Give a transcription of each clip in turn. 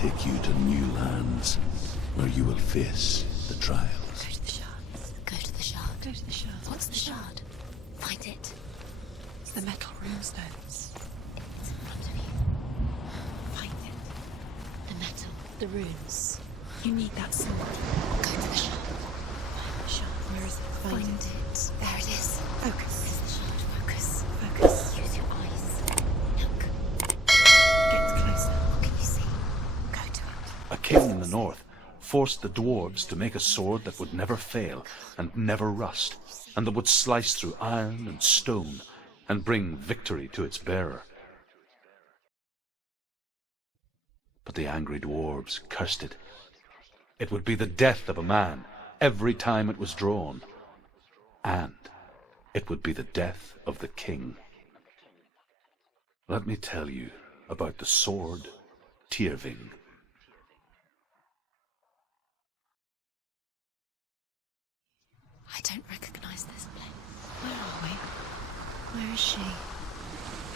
take you to new lands, where you will face the trials. Go to the shard. Go to the shard. Go to the shard. What's the shard? Find it. It's the metal runestones. It's in front of you. Find it. The metal. The runes. You need that sword. Go to the shard. Find the shard. Where is it? Find it. There it is. Focus. Where's the shard? Focus. Focus. Use your eyes. Look. Get closer. What can you see? Go to it. A king in the north forced the dwarves to make a sword that would never fail and never rust, and that would slice through iron and stone and bring victory to its bearer. But the angry dwarves cursed it. It would be the death of a man every time it was drawn, and it would be the death of the king. Let me tell you about the sword Tyrving. I don't recognize this place. Where are we? Where is she?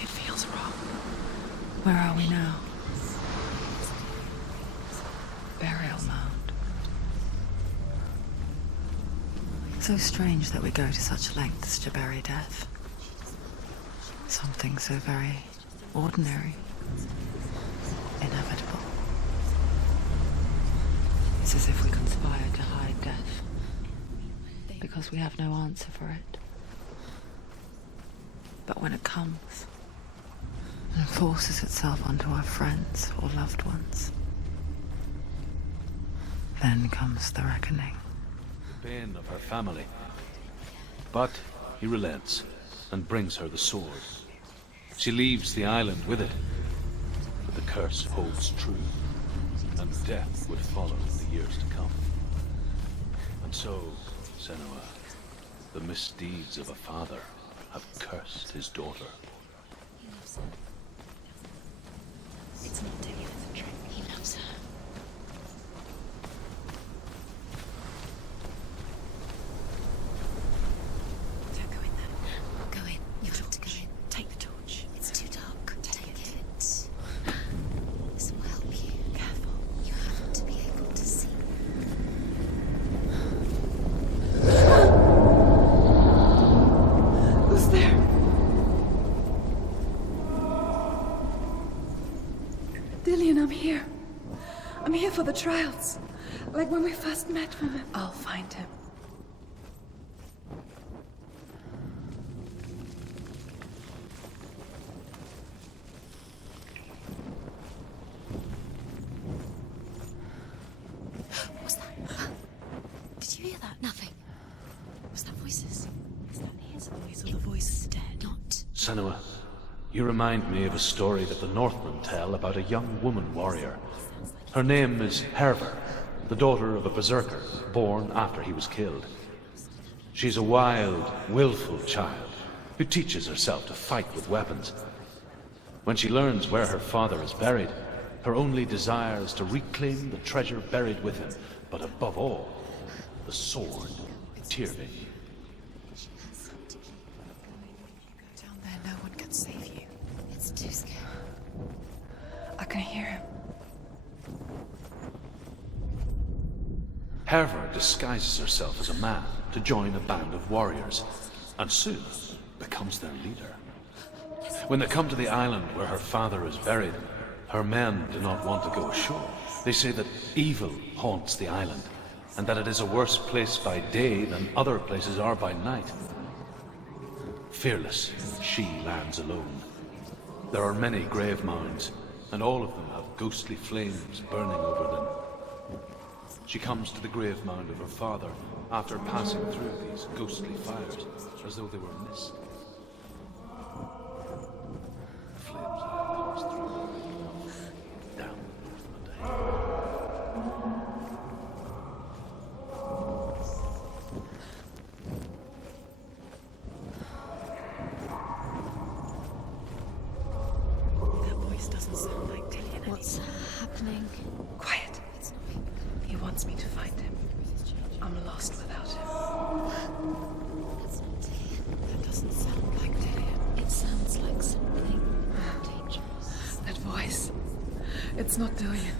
It feels wrong. Where are we now? Burial mound. So strange that we go to such lengths to bury death. Something so very ordinary, inevitable. It's as if we conspire to hide death, because we have no answer for it. But when it comes and forces itself onto our friends or loved ones, then comes the reckoning. The bane of her family. But he relents and brings her the sword. She leaves the island with it, but the curse holds true, and death would follow in the years to come. And so, Sanua, the misdeeds of a father have cursed his daughter. He loves her. It's not doing the trick. He loves her. Don't go in there. Go in. You have to go in. Take the torch. It's too dark. Take it. This will help you. Careful. You have to be able to see. Who's there? Dillian, I'm here. I'm here for the trials. Like when we first met, woman. I'll find him. What's that? Did you hear that? Nothing. Was that voices? Is that his voice or the voice is dead? Not. Sanua, you remind me of a story that the Northmen tell about a young woman warrior. Her name is Herver, the daughter of a berserker, born after he was killed. She's a wild, willful child who teaches herself to fight with weapons. When she learns where her father is buried, her only desire is to reclaim the treasure buried with him, but above all, the sword Tyrving. Down there, no one can save you. It's too scary. I can hear him. Herver disguises herself as a man to join a band of warriors, and soon becomes their leader. When they come to the island where her father is buried, her men do not want to go ashore. They say that evil haunts the island, and that it is a worse place by day than other places are by night. Fearless, she lands alone. There are many grave mounds, and all of them have ghostly flames burning over them. She comes to the grave mound of her father after passing through these ghostly fires, as though they were mist. The flames pass through, down and ahead. That voice doesn't sound like Dillian. What's happening? Quiet. It's not me. He wants me to find him. I'm lost without him. It's not Dillian. That doesn't sound like Dillian. It sounds like something dangerous. That voice. It's not Dillian.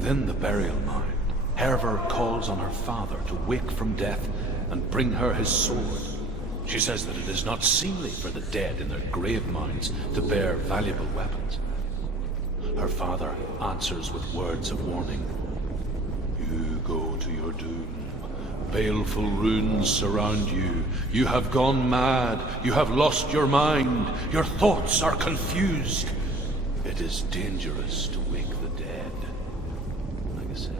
Within the burial mound, Herver calls on her father to wake from death and bring her his sword. She says that it is not seemly for the dead in their grave mounds to bear valuable weapons. Her father answers with words of warning. You go to your doom. Baleful runes surround you. You have gone mad. You have lost your mind. Your thoughts are confused. It is dangerous to wake the dead. Like I said,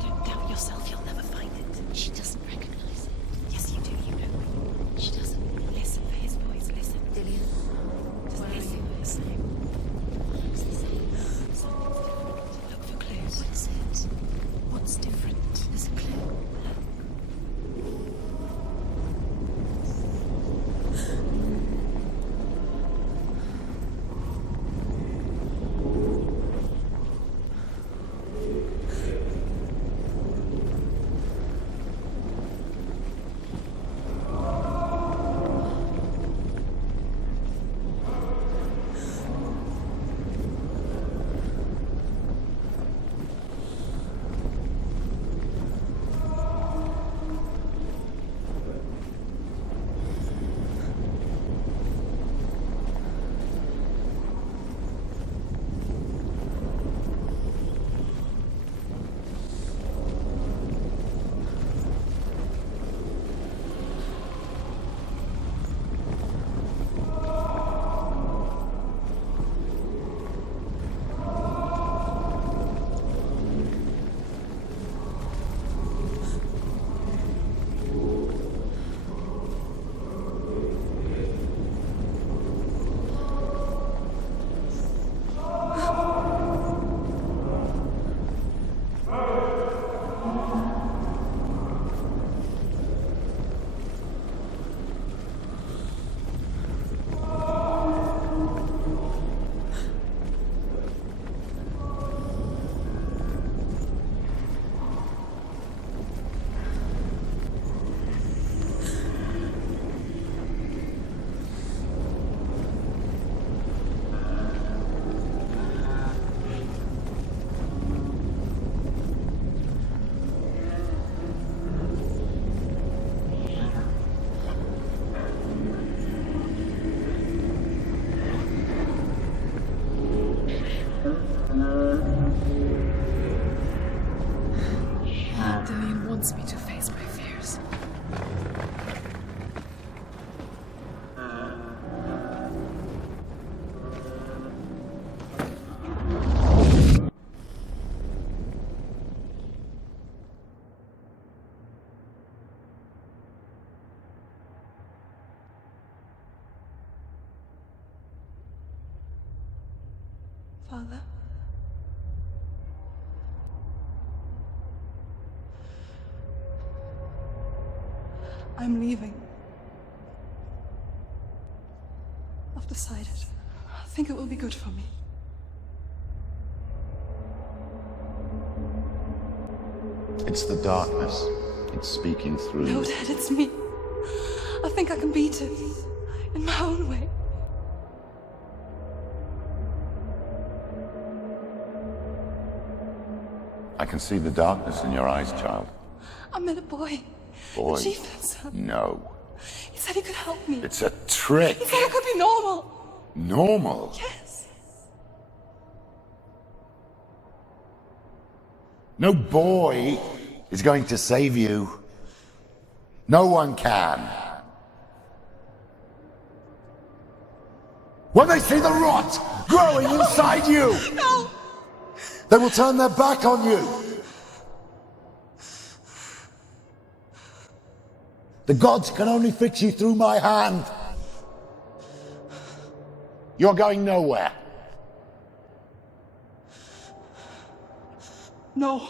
Don't doubt yourself, you'll never find it. She doesn't recognize it. Yes, you do, you know. She doesn't. Listen for his voice, listen. Dillian, just listen. The same. Looks the same. Something's different. Look for clues. What is it? What's different? There's a clue. Dillian wants me to face my fears. Father? I'm leaving. I've decided. I think it will be good for me. It's the darkness. It's speaking through No, you. Dad, it's me. I think I can beat it. In my own way. I can see the darkness in your eyes, child. I met a boy. Boy. The chieftain's son. No. He said he could help me. It's a trick. He said I could be normal. Normal. Yes. No boy is going to save you. No one can. When they see the rot growing inside you, No! they will turn their back on you. The gods can only fix you through my hand. You're going nowhere. No.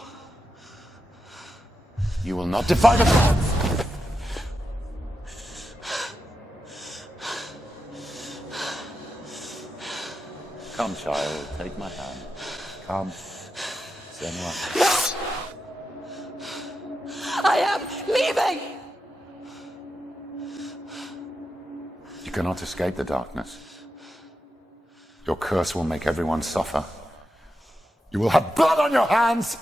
You will not defy the gods. Come, child, take my hand. Come. Sanua. I am leaving! You cannot escape the darkness. Your curse will make everyone suffer. You will have blood on your hands!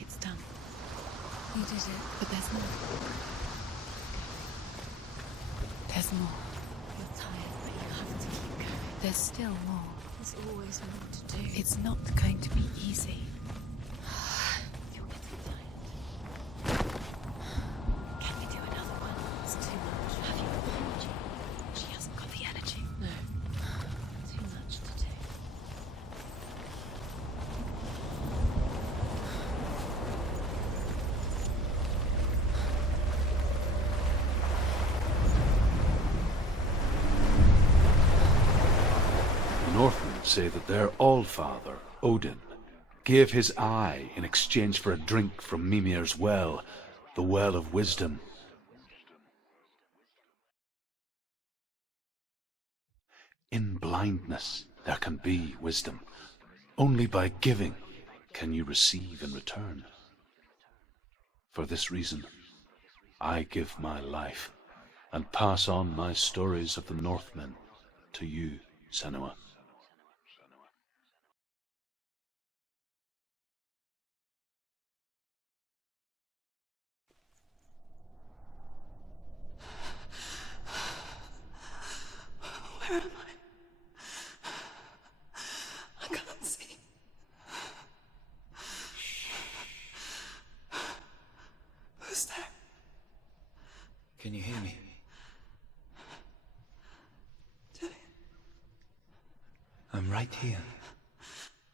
It's done. You did it, but there's more. There's more. You're tired, but you have to keep going. There's still more. There's always more to do. It's not going to be easy. You're getting tired. Can you do another one? It's too much. Have you energy? She hasn't got the energy. No. Too much to do. Northmen say that their Allfather, Odin, gave his eye in exchange for a drink from Mimir's well, the Well of Wisdom. In blindness there can be wisdom. Only by giving can you receive in return. For this reason, I give my life and pass on my stories of the Northmen to you, Sanua. Where am I? I can't see. Who's there? Can you hear me? Dillian. I'm right here.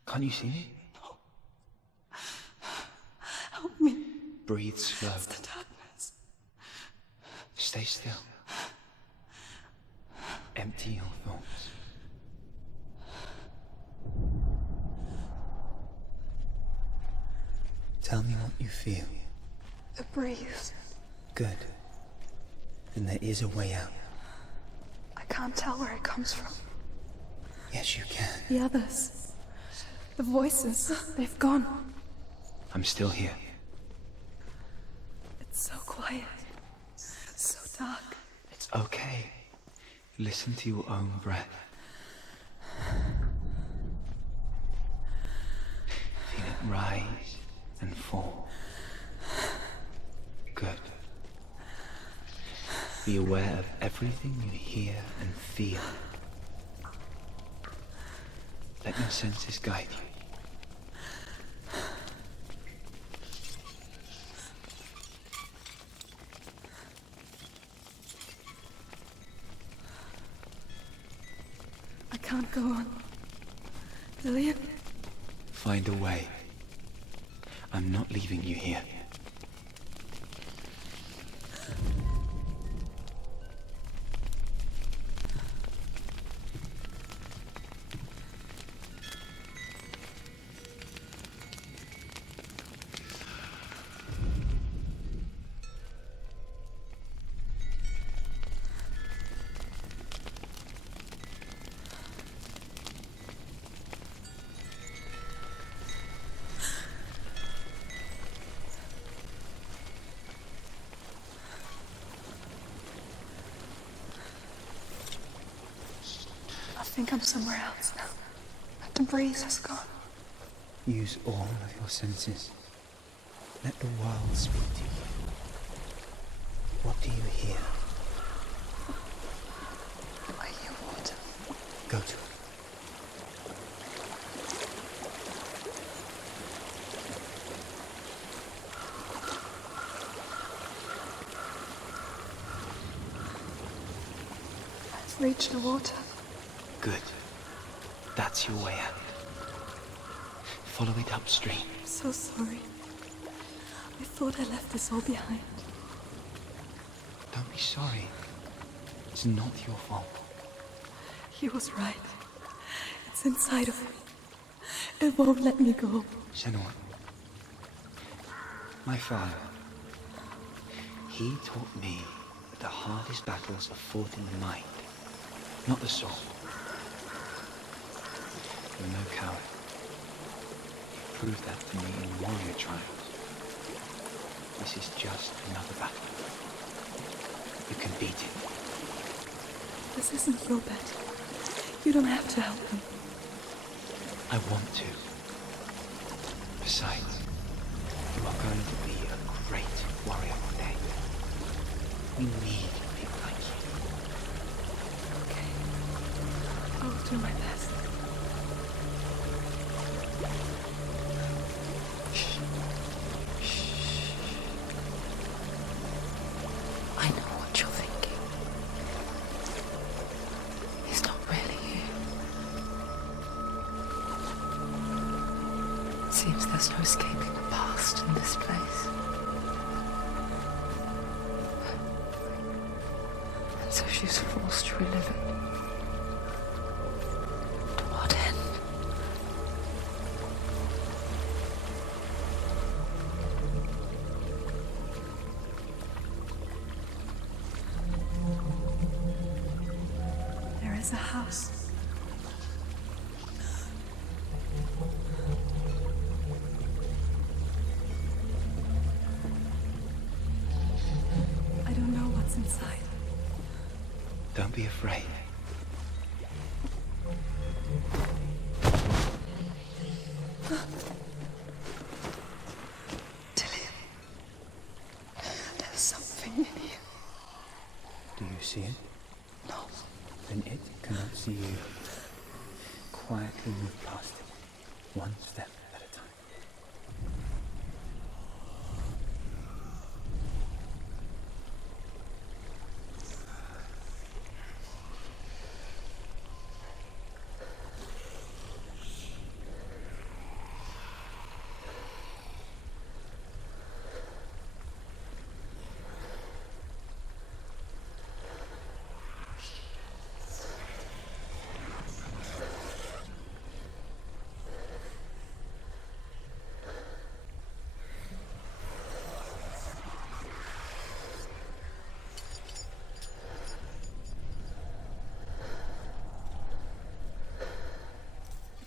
Can't you see me? Help me. Breathe slow. It's the darkness. Stay still. Empty your thoughts. Tell me what you feel. A breeze. Good. Then there is a way out. I can't tell where it comes from. Yes, you can. The others. The voices. They've gone. I'm still here. It's so quiet. So dark. It's okay. Listen to your own breath. Feel it rise and fall. Good. Be aware of everything you hear and feel. Let your senses guide you. I can't go on. Dillian? Find a way. I'm not leaving you here. I think I'm somewhere else now. The breeze has gone. Use all of your senses. Let the world speak to you. What do you hear? I hear water. Go to it. I've reached the water. Good. That's your way out. Follow it upstream. I'm so sorry. I thought I left this all behind. Don't be sorry. It's not your fault. He was right. It's inside of me. It won't let me go. Senua. My father. He taught me that the hardest battles are fought in the mind, not the soul. You're no coward. proved that to me in warrior trials. This is just another battle. You can beat it. This isn't your battle. You don't have to help me. I want to. Besides, you are going to be a great warrior one day. We need people like you. Okay. I will do my best. I know what you're thinking. He's not really here. Seems there's no escaping the past in this place. And so she's forced to relive it. To what end? There is a house. I don't know what's inside. Don't be afraid. Dillian, there's something in here. Do you see it? No. Then it cannot see you. Quietly move past it, one step at a time.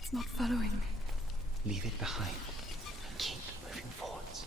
It's not following me. Leave it behind and keep moving forwards.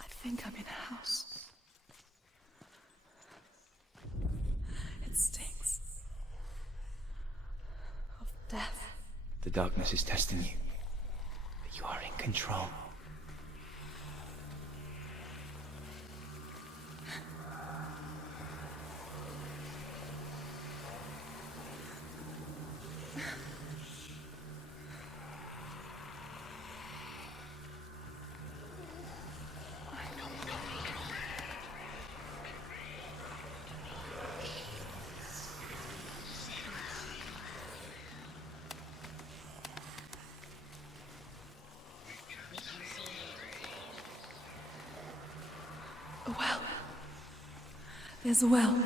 I think I'm in a house. It stinks. Of death. The darkness is testing you, but you are in control. A well. There's a well.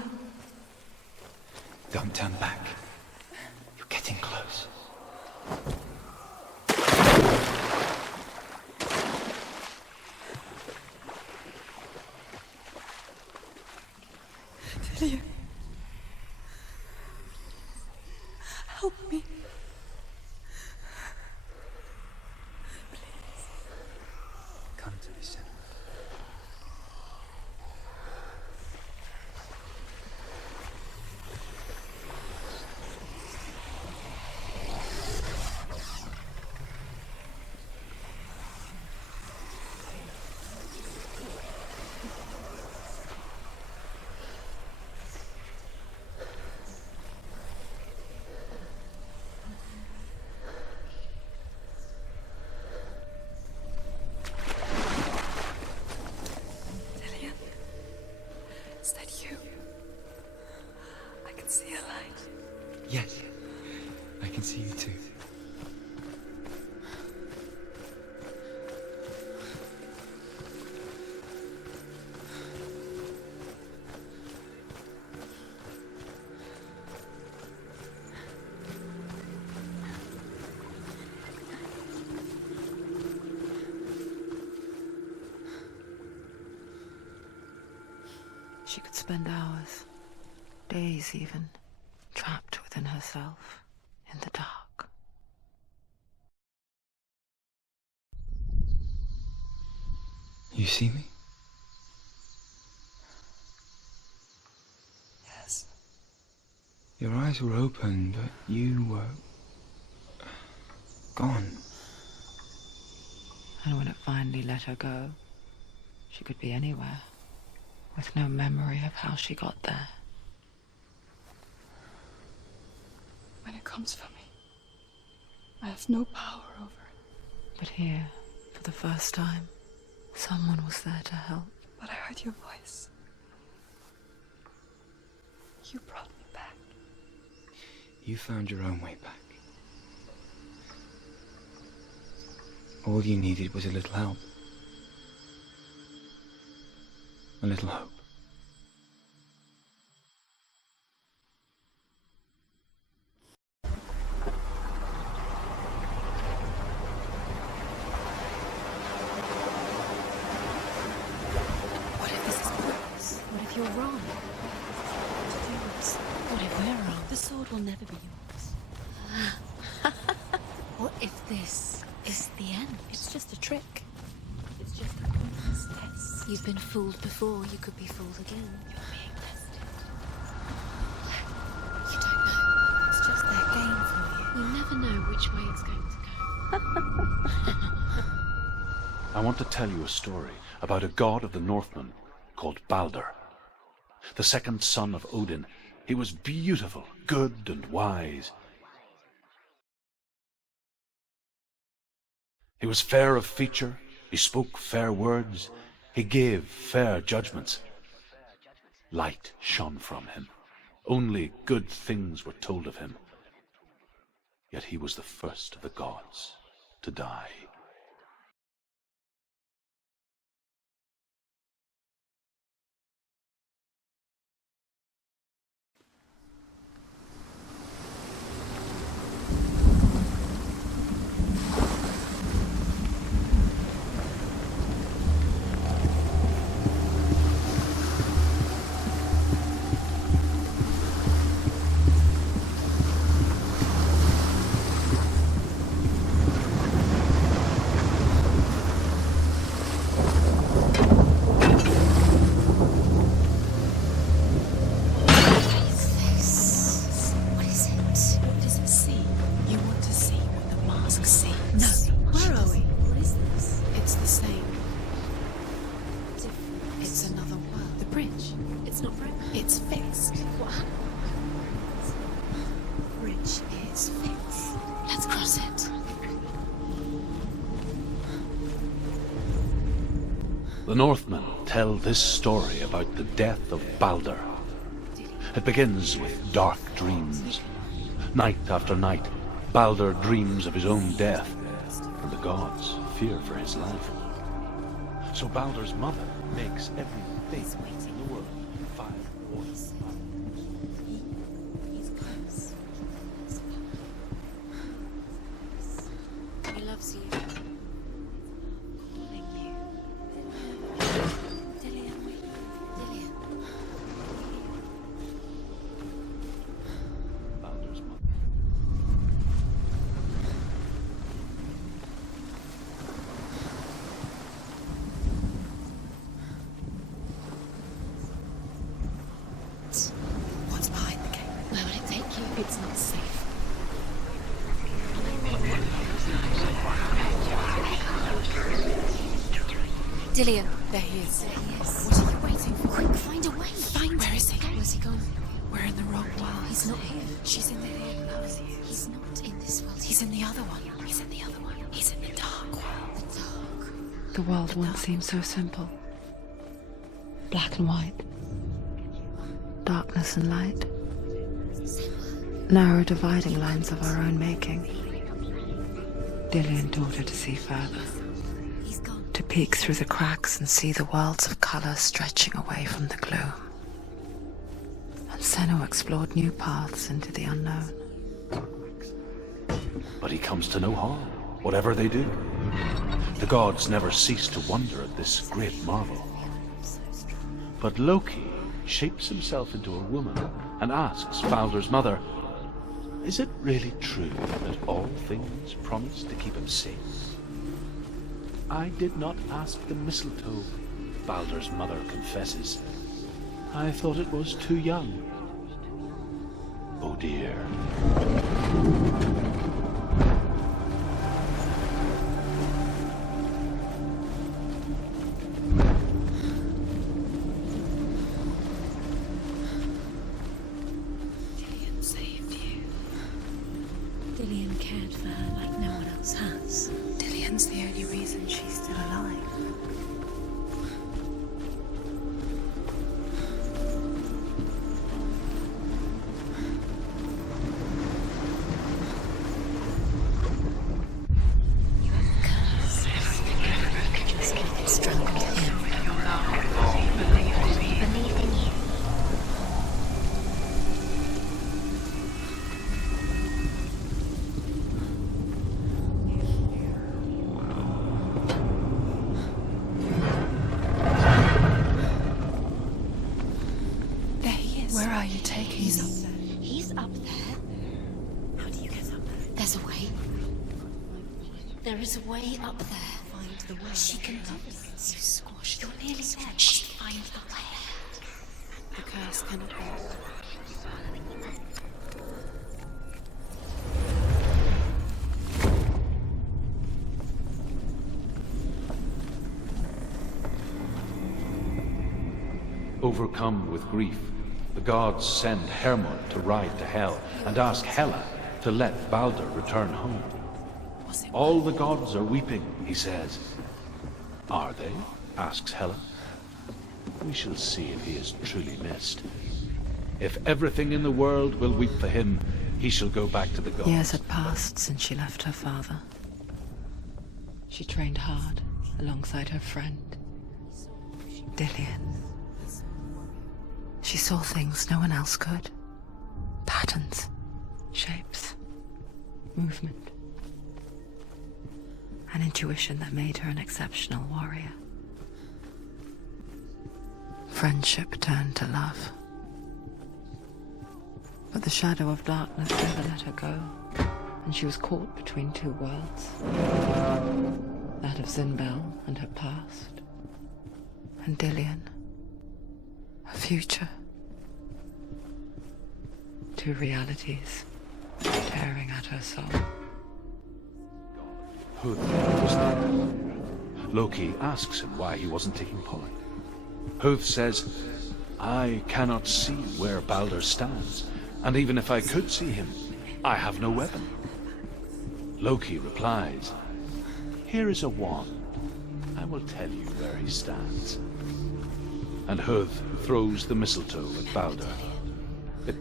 Don't turn back. You're getting close. to listen. Dillian, is that you? I can see a light. Yes, I can see you too. She could spend hours, days even, trapped within herself, in the dark. You see me? Yes. Your eyes were open, but you were gone. And when it finally let her go, she could be anywhere, with no memory of how she got there. When it comes for me, I have no power over it. But here, for the first time, someone was there to help. But I heard your voice. You brought me back. You found your own way back. All you needed was a little help. A little hope. What if this is pointless? What if you're wrong? What if we're wrong? The sword will never be yours. What if this is the end? It's just a trick. It's just a pointless test. You've been fooled before. You could be fooled again. You're being tested. You don't know. It's just their game for you. You never know which way it's going to go. I want to tell you a story about a god of the Northmen called Balder. The second son of Odin. He was beautiful, good, and wise. He was fair of feature, he spoke fair words, he gave fair judgments. Light shone from him. Only good things were told of him. Yet he was the first of the gods to die. What is it? What does it see? You want to see what the mask sees? No. Where are we? What is this? It's the same. Different. It's another world. The bridge. It's not broken. It's fixed. What happened? The bridge is fixed. Let's cross it. The Northmen tell this story about the death of Balder. It begins with dark dreams. Night after night, Balder dreams of his own death, and the gods fear for his life. So Balder's mother makes everything in the world fire water. He's close. He loves you. Calling you. Dillian, wait. Dillian. Balder's mother. Dillian, there he is. There he is. What are you waiting for? Quick, find a way. Find Where is he? Where's he gone? We're in the wrong world. He's not here. She's in the here. Loves you. He's not in this world. He's in the other one. He's in the other one. He's in the dark world. The dark. The world once seemed so simple. Black and white. Darkness and light. Narrow dividing lines of our own making. Dillian taught her to see further. He's gone. To peek through the cracks and see the worlds of colour stretching away from the gloom. And Senua explored new paths into the unknown. But he comes to no harm, whatever they do. The gods never cease to wonder at this great marvel. But Loki shapes himself into a woman and asks Baldur's mother, is it really true that all things promise to keep him safe? I did not ask the mistletoe, Baldur's mother confesses. I thought it was too young. Oh dear. Dillian saved you. Dillian cared for her like no one else has. Dillian's the only reason she's still alive. You have a curse. Just get stronger to him. Believe in you. There he is. Where are you taking He's me? up there. He's up there. How do you get up there? There's a way. There is a way up there. Find the way. She can do it. You squash. You're nearly there. She find the way. The curse cannot hold. Overcome with grief, the gods send Hermod to ride to Hell and ask Hela to let Baldur return home. All the gods are weeping, he says. Are they? Asks Hela. We shall see if he is truly missed. If everything in the world will weep for him, he shall go back to the gods. Years had passed since she left her father. She trained hard alongside her friend, Dillian. She saw things no one else could. Patterns, shapes, movement. An intuition that made her an exceptional warrior. Friendship turned to love. But the shadow of darkness never let her go, and she was caught between two worlds. That of Zinbel and her past, and Dillian, her future. Two realities tearing at her soul. Huth was there. Loki asks him why he wasn't taking part. Huth says, I cannot see where Baldur stands, and even if I could see him, I have no weapon. Loki replies, here is a wand. I will tell you where he stands. And Huth throws the mistletoe at Baldur. It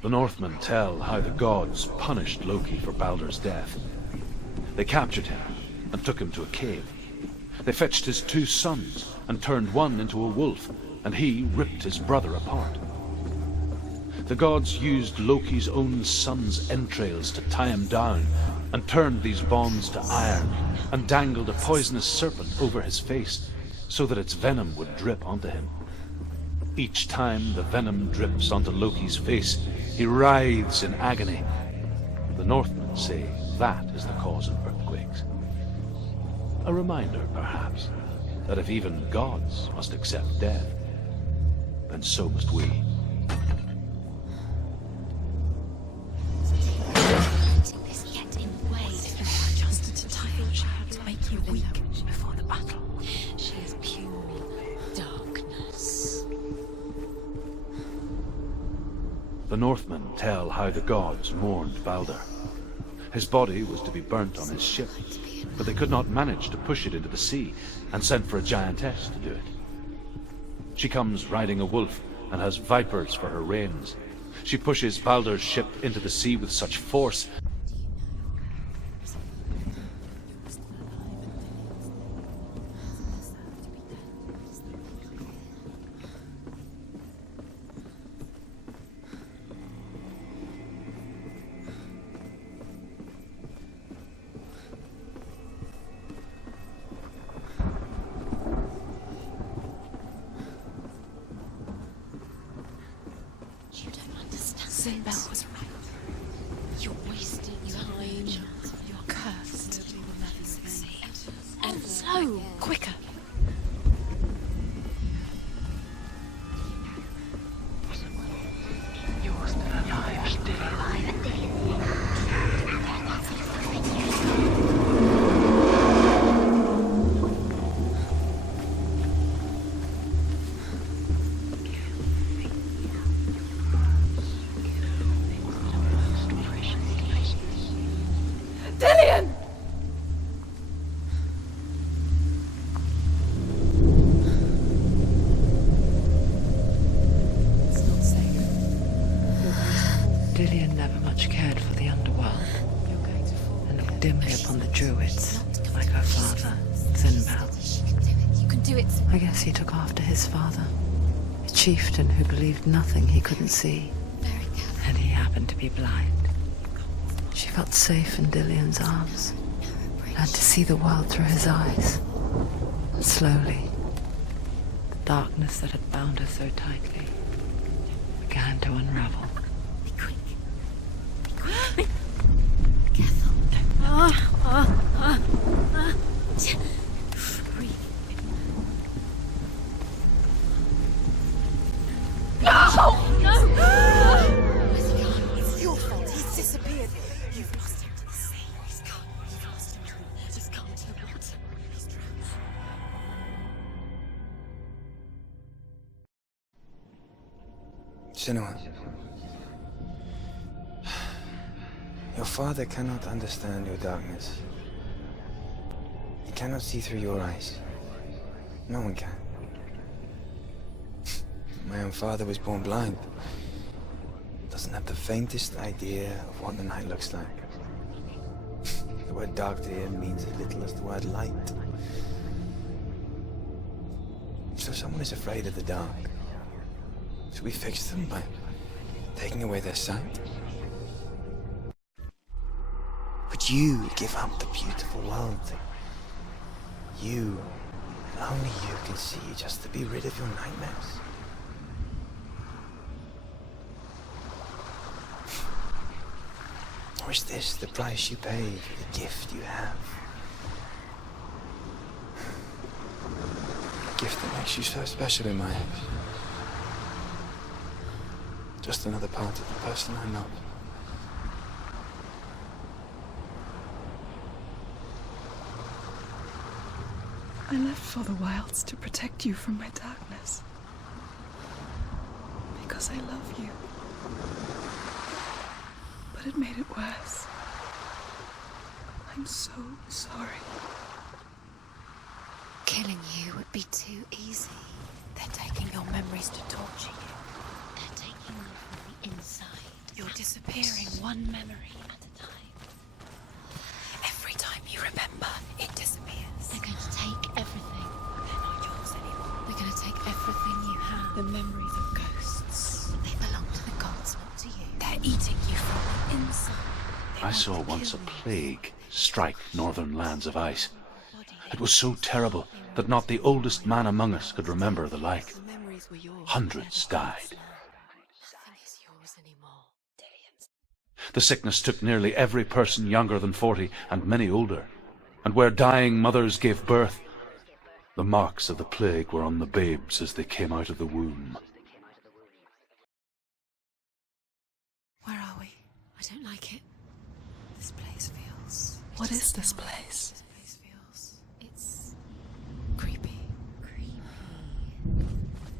The Northmen tell how the gods punished Loki for Baldur's death. They captured him and took him to a cave. They fetched his two sons and turned one into a wolf, and he ripped his brother apart. The gods used Loki's own son's entrails to tie him down, and turned these bonds to iron, and dangled a poisonous serpent over his face, so that its venom would drip onto him. Each time the venom drips onto Loki's face, he writhes in agony. The Northmen say that is the cause of earthquakes. A reminder, perhaps, that if even gods must accept death, then so must we. The Northmen tell how the gods mourned Balder. His body was to be burnt on his ship, but they could not manage to push it into the sea, and sent for a giantess to do it. She comes riding a wolf and has vipers for her reins. She pushes Balder's ship into the sea with such force You don't understand. Sinbad was right. You're wasting time. You're cursed. You will never succeed. And so, quicker. You're still alive, Dillian! It's not safe. Dillian never much cared for the underworld, You're going to fall. and looked dimly upon the druids, like her father, Sinbad. You can do it. I guess he took after his father, a chieftain who believed nothing he couldn't see, Very careful. and he happened to be blind. She felt safe in Dillian's arms, learned to see the world through his eyes. And slowly, the darkness that had bound her so tightly began to unravel. Be quick. Be quick. Careful. Breathe. Where's he gone? It's your fault. He's disappeared. You've lost him to the sea. He's gone. You've lost him. He's gone to the water. He's drowned. Sanua, your father cannot understand your darkness. He cannot see through your eyes. No one can. My own father was born blind. Doesn't have the faintest idea of what the night looks like. The word dark to him means as little as the word light. So someone is afraid of the dark. So we fix them by taking away their sight. But you give up the beautiful world. You, and only you can see just to be rid of your nightmares. Or is this the price you pay for the gift you have? A gift that makes you so special in my eyes. Just another part of the person I'm not. I left for the wilds to protect you from my darkness. Because I love you. But it made it worse. I'm so sorry. Killing you would be too easy. They're taking your memories to torture you. They're taking them from the inside. You're disappearing one memory at a time. Every time you remember, it disappears. They're going to take everything. They're not yours anymore. They're going to take everything you have. The memories of ghosts. They belong to the gods, not to you. They're eating you from the inside. They I want saw to once a kill you. plague strike northern lands of ice. It was so terrible that not the oldest man among us could remember the like. The memories were yours. Hundreds died. Nothing is yours anymore. The sickness took nearly every person younger than 40 and many older. And where dying mothers gave birth, the marks of the plague were on the babes as they came out of the womb. Where are we? I don't like it. This place feels... What is this place? This place feels... It's... creepy. Creepy.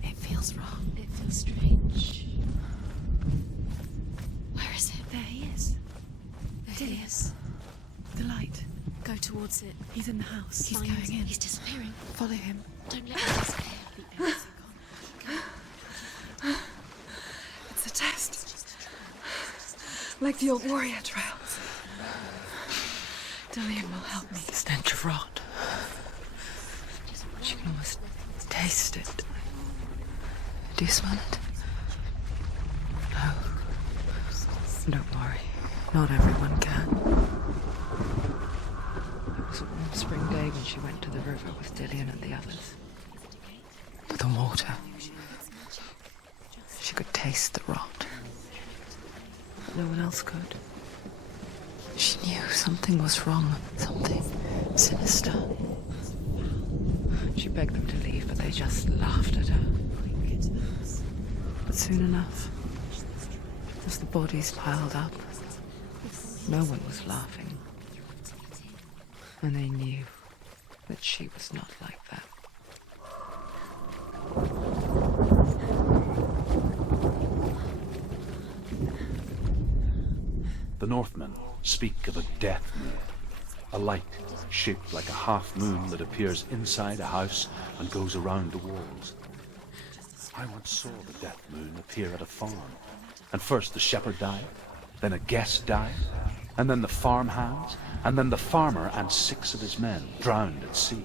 It feels wrong. It feels strange. Dilius. The light. Go towards it. He's in the house. He's Find going in. He's disappearing. Follow him. Don't let him disappear. It's a test. Like the old warrior trials. Dillian will help me. The stench of rot. She can almost taste it. Do you smell it? No. Don't worry. Not everyone can. It was one spring day when she went to the river with Dillian and the others. The water. She could taste the rot. But no one else could. She knew something was wrong. Something sinister. She begged them to leave, but they just laughed at her. But soon enough, as the bodies piled up, no one was laughing. And they knew that she was not like that. The Northmen speak of a death moon, a light shaped like a half moon that appears inside a house and goes around the walls. I once saw the death moon appear at a farm, and first the shepherd died, then a guest died, and then the farmhands, and then the farmer and 6 of his men drowned at sea.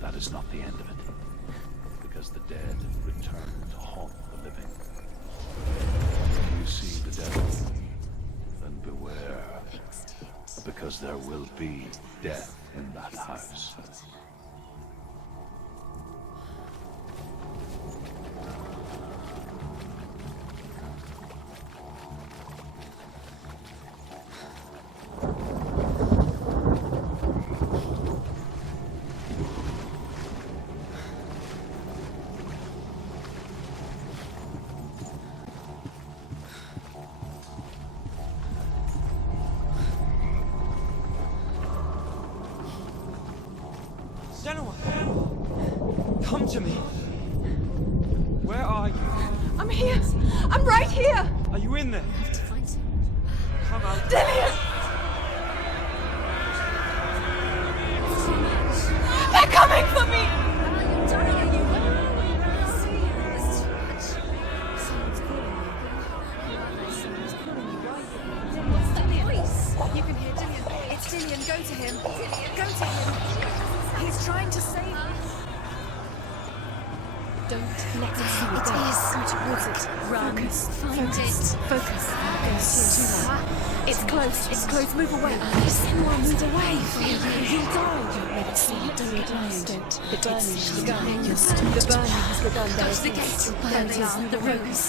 That is not the end of it, because the dead return to haunt the living. When you see the devil, then beware, because there will be death in that house. Sanua! Come to me! Where are you? I'm here. I'm right here. Are you in there? To find him. Come out. Dillian! They're coming for me! You can hear Dillian. It's Dillian. Go to him. Go to him. He's trying to save you. Don't let it see it. It is. Go towards it. Run. Find it. Focus. It's close. It's close. Move away. Sanua, move away. You'll die. Don't let it see it. Don't get lost. The burning has begun. The burning has begun. There's the gate. There they are. The rose.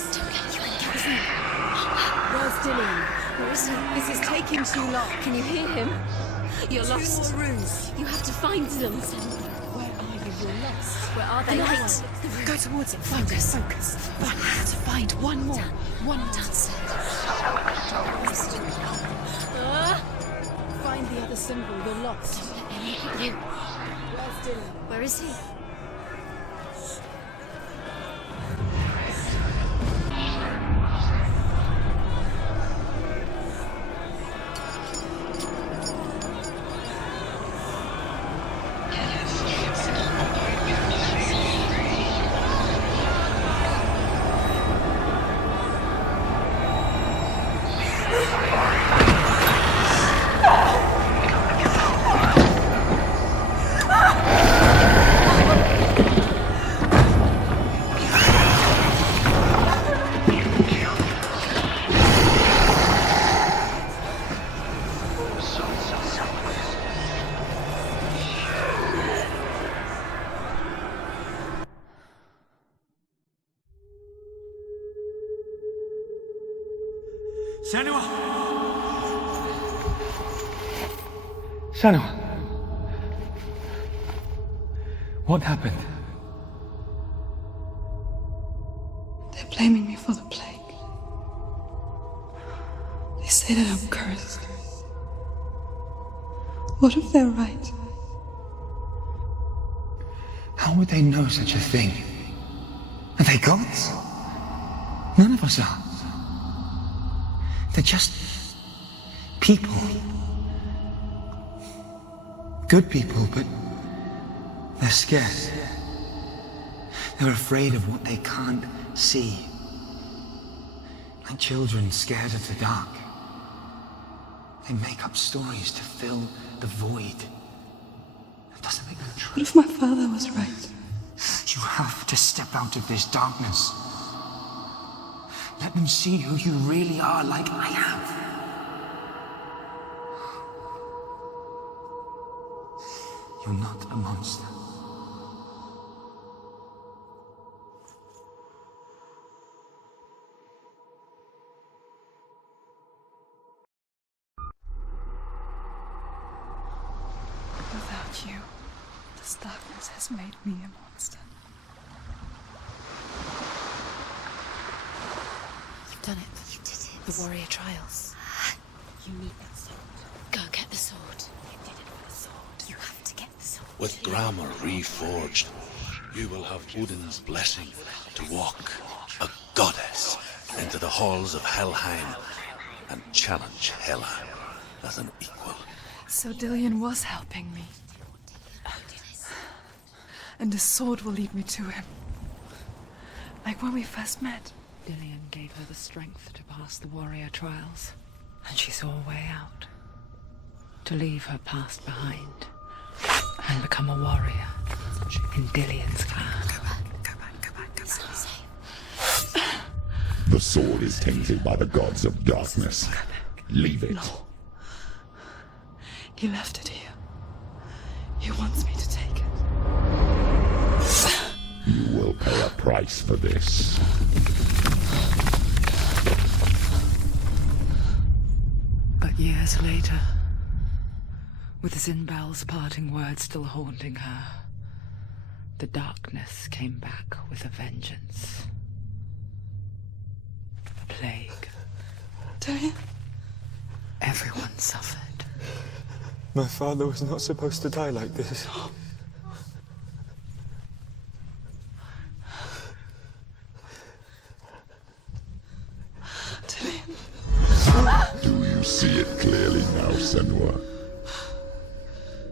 Where's Dillian? Where is he? This is taking too long. Can you hear him? You're lost. 2 more rooms. You have to find them. Where are you? You're lost. Where are they? Light. Go towards it. Focus. Focus. I have to find one more. One more. Find the other symbol. You're lost. Where's Dylan? Where is he? Sanua! Sanua! What happened? They're blaming me for the plague. They say that I'm cursed. What if they're right? How would they know such a thing? Are they gods? None of us are. They're just people. Good people, but they're scared. They're afraid of what they can't see. Like children scared of the dark. They make up stories to fill the void. That doesn't make them true. What if my father was right? You have to step out of this darkness. Let them see who you really are, like I have. You're not a monster. Without you, this darkness has made me a monster. You've done it. You did it. The warrior trials. You need that sword. Go get the sword. You did it for the sword. You have to get the sword. With grammar reforged, you will have Odin's blessing to walk, a goddess, into the halls of Helheim and challenge Hela as an equal. So Dillion was helping me. And the sword will lead me to him. Like when we first met. Dillion gave her the strength to pass the warrior trials, and she saw a way out. To leave her past behind and become a warrior in Dillion's clan. Go back. The sword is tainted by the gods of darkness. Leave it. No. He left it here. He wants me to take it. You will pay a price for this. But years later, with Zinbel's parting words still haunting her, the darkness came back with a vengeance. A plague. Dillion? Everyone suffered. My father was not supposed to die like this. Dillion. Do you see it clearly now, Sanua?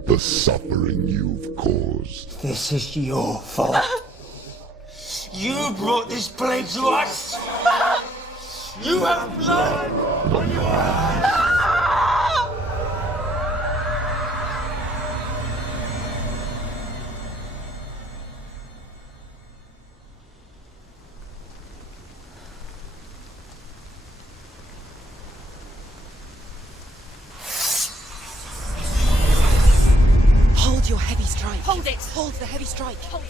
The suffering you've caused. This is your fault. You brought this plague to us! You have blood on your hands! Hold your heavy strike. Hold it. Hold the heavy strike. Hold it.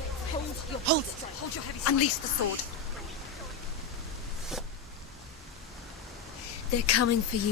Hold it. Hold your heavy strike. Unleash the sword. They're coming for you.